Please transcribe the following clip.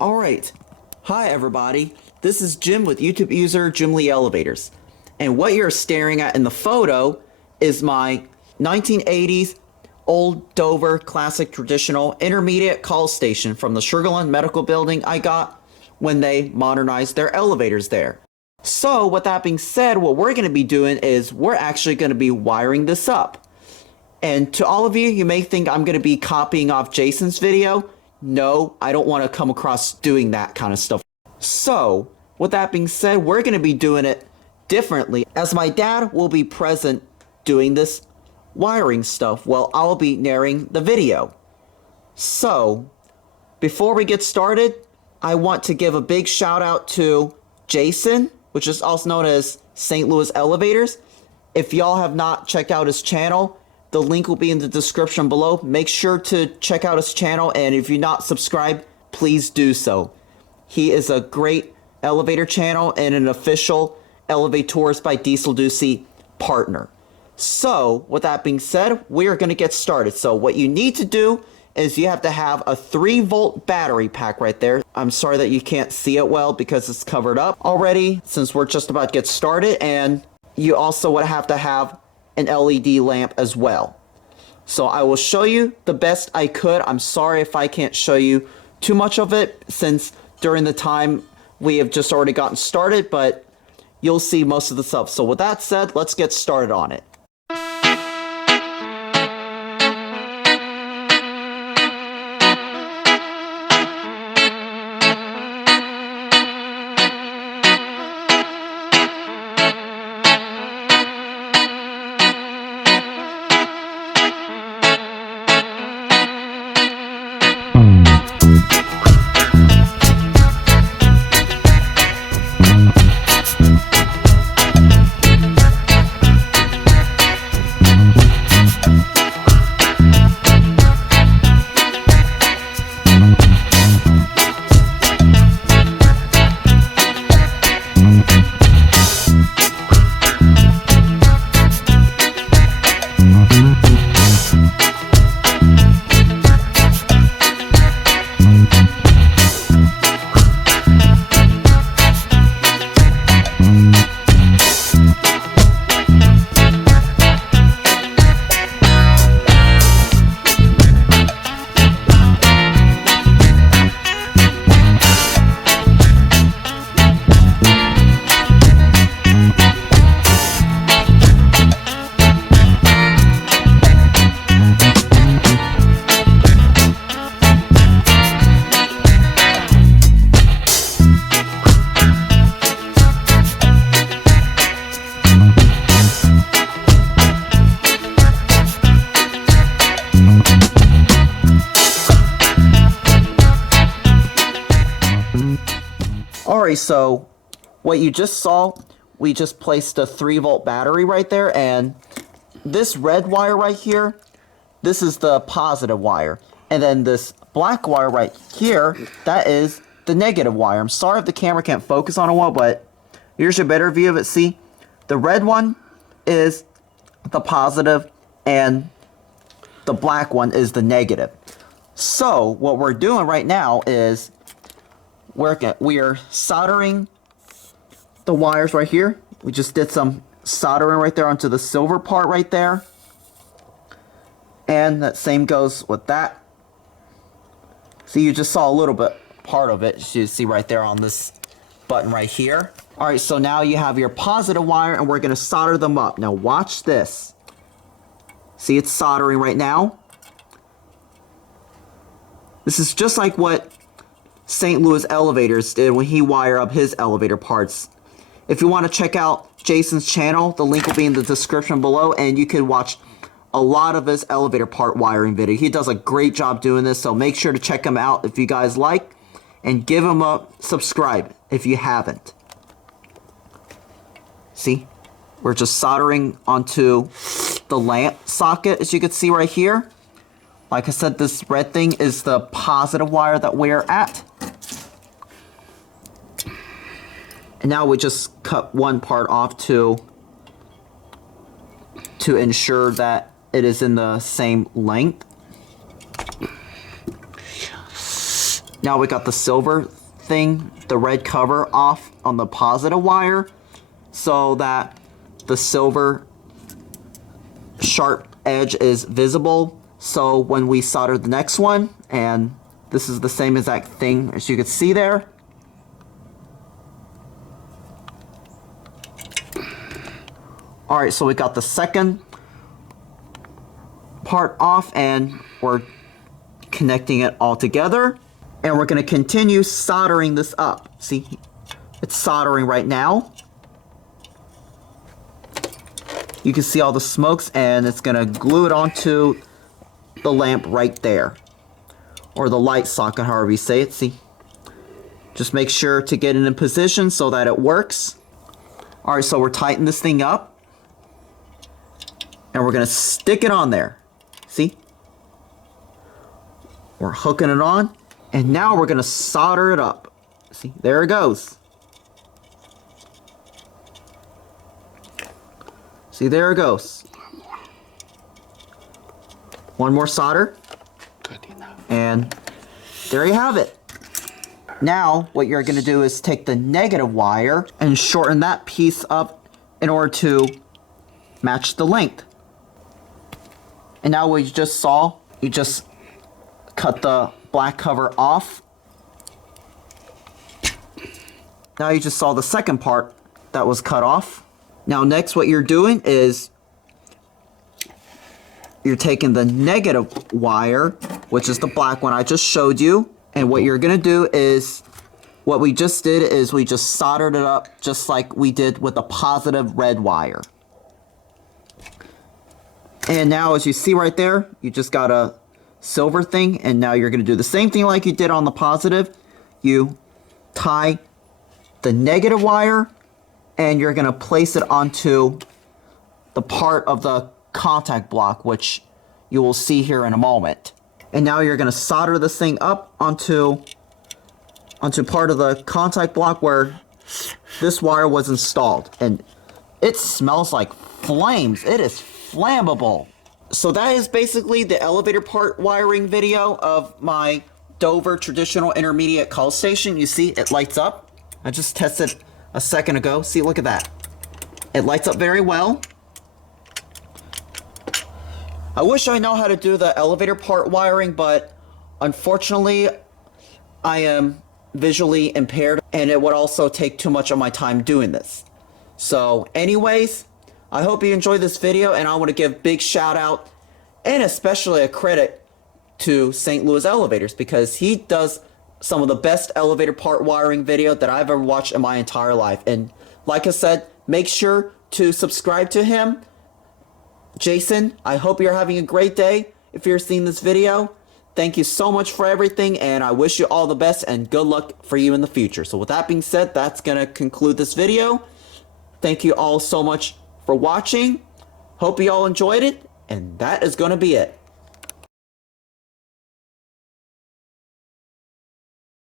Alright, hi everybody, this is Jim with YouTube user JimLiElevators, and what you're staring at in the photo is my 1980s old Dover classic traditional intermediate call station from the Sugarland Medical Building I got when they modernized their elevators there. So with that being said, what we're going to be doing is we're actually going to be wiring this up. And to all of you, you may think I'm going to be copying off Jason's video. No, I don't want to come across doing that kind of stuff. So, with that being said, we're going to be doing it differently, as my dad will be present doing this wiring stuff while I'll be narrating the video. So, before we get started, I want to give a big shout out to Jason, which is also known as St. Louis Elevators. If y'all have not checked out his channel, the link will be in the description below. Make sure to check out his channel, and if you're not subscribed, please do so. He is a great elevator channel and an official Elevators by Diesel Ducey partner. So, with that being said, we are going to get started. So, what you need to do is you have to have a 3-volt battery pack right there. I'm sorry that you can't see it well because it's covered up already, since we're just about to get started, and you also would have to have an LED lamp as well. So I will show you the best I could. I'm sorry if I can't show you too much of it, since during the time we have just already gotten started, but you'll see most of the stuff. So with that said, let's get started on it. Alright, so what you just saw, we just placed a 3-volt battery right there, and this red wire right here, this is the positive wire. And then this black wire right here, that is the negative wire. I'm sorry if the camera can't focus on it well, but here's a better view of it. See, the red one is the positive, and the black one is the negative. So what we're doing right now is we are soldering the wires right here. We just did some soldering right there onto the silver part right there. And that same goes with that. See, you just saw a little bit part of it. You see right there on this button right here. Alright, so now you have your positive wire, and we're going to solder them up. Now watch this. See, it's soldering right now. This is just like what St. Louis Elevators did when he wired up his elevator parts. If you want to check out Jason's channel, the link will be in the description below, and you can watch a lot of his elevator part wiring video. He does a great job doing this, so make sure to check him out if you guys like, and give him a subscribe if you haven't. See, we're just soldering onto the lamp socket, as you can see right here. Like I said, this red thing is the positive wire that we're at. And now we just cut one part off to ensure that it is in the same length. Now we got the silver thing, the red cover off on the positive wire so that the silver sharp edge is visible. So when we solder the next one, and this is the same exact thing as you can see there. Alright, so we got the second part off and we're connecting it all together. And we're going to continue soldering this up. See, it's soldering right now. You can see all the smokes and it's going to glue it onto the lamp right there. Or the light socket, however you say it. See, just make sure to get it in position so that it works. Alright, so we're tightening this thing up. And we're going to stick it on there. See? We're hooking it on. And now we're going to solder it up. See, there it goes. See, there it goes. One more solder. Good enough. And there you have it. Now, what you're going to do is take the negative wire and shorten that piece up in order to match the length. And now what you just saw, you just cut the black cover off. Now you just saw the second part that was cut off. Now next what you're doing is you're taking the negative wire, which is the black one I just showed you, and what you're gonna do is, what we just did is we just soldered it up just like we did with the positive red wire. And now as you see right there, you just got a silver thing, and now you're going to do the same thing like you did on the positive. You tie the negative wire and you're going to place it onto the part of the contact block, which you will see here in a moment. And now you're going to solder this thing up onto part of the contact block where this wire was installed. And it smells like flames. It is flammable. So that is basically the elevator part wiring video of my Dover traditional intermediate call station. You see it lights up. I just tested a second ago. See, look at that. It lights up very well. I wish I know how to do the elevator part wiring, but unfortunately I am visually impaired and it would also take too much of my time doing this. So anyways, I hope you enjoyed this video, and I want to give big shout out and especially a credit to St. Louis Elevators because he does some of the best elevator part wiring video that I've ever watched in my entire life. And like I said, make sure to subscribe to him. Jason, I hope you're having a great day if you're seeing this video. Thank you so much for everything, and I wish you all the best and good luck for you in the future. So with that being said, that's going to conclude this video. Thank you all so much for watching. Hope you all enjoyed it, and that is going to be it.